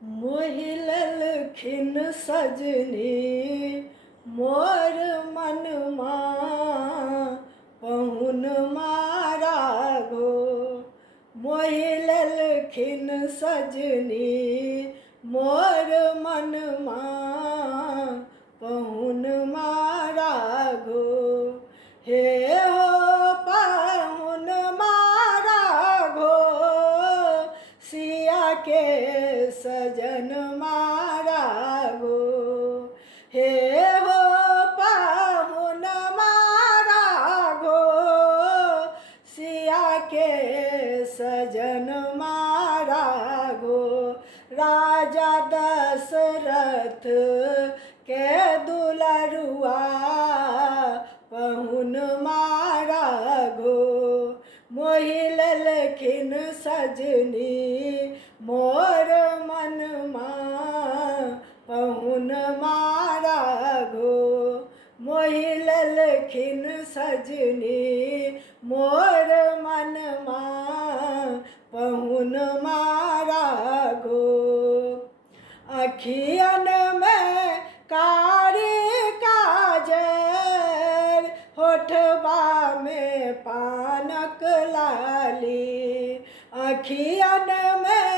मोहि ललखिन सजनी मोर मनमा पहुन मारा गो। मोहि ललखिन सजनी मोर मनमा पहुन मारा गो। हे हो पहुन मारा गो सिया के सजन मारा गो। हे हो पहुन मारा गो सिया के सजन मारा गो। राजा दशरथ के दुलरुआ पहुन मारा गो। मोहि ललखिन सजनी मोर मनमा पहुन मारा गो। मोहि ललखिन सजनी मोर मनमा पहुन मारा गो। अखियन में कारी काजर होठबा में पानक लाली। अखियन में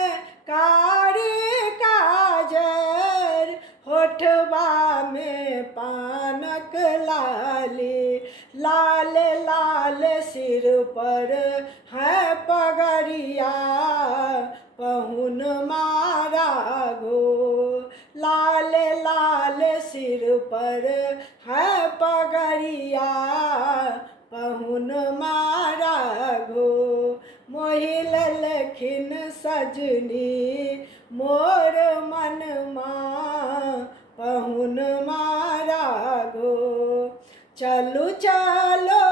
कारी काजर होठबा में पानक लाली। लाल लाल सिर पर है पगड़िया पहुन मारा गो। लाल लाल सिर पर है पगड़िया पहुन मारा गो। मोहि ललखिन सजनी मोर मनमा पहुन मारा गो। चलू चलो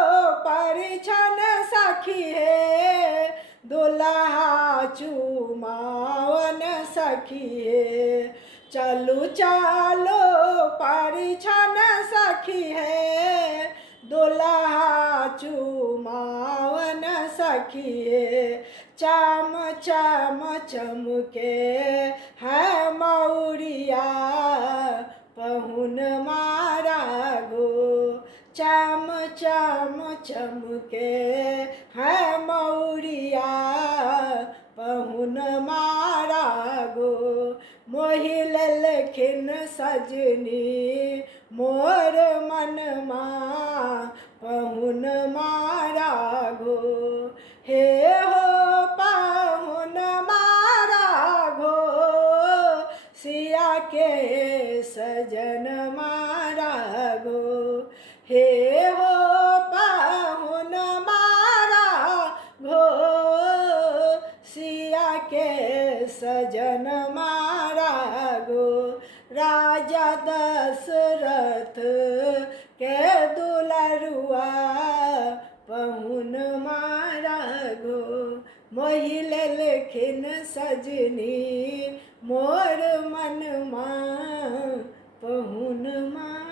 परिछन सखी है दुल्हा चुमावन सखी है। चलू चलो परिछन सखी है दुल्हा चुमावन सखी है। चम चम चमके है मौरिया पहुन मारा गो। चम चम चमके है मौरिया पहुन मारा गो। मोहि ललखिन सजनी मोर मनमा पहुन मारा गो। हे हो पहुन मारा गो सिया के सजन मारा गो। हे हो पहुन मारा गो सिया के सजन मारा गो। राजा दशरथ के दुलरुआ पहुन मारा गो। मोहि ललखिन सजनी मोर मनमा पहुन मारा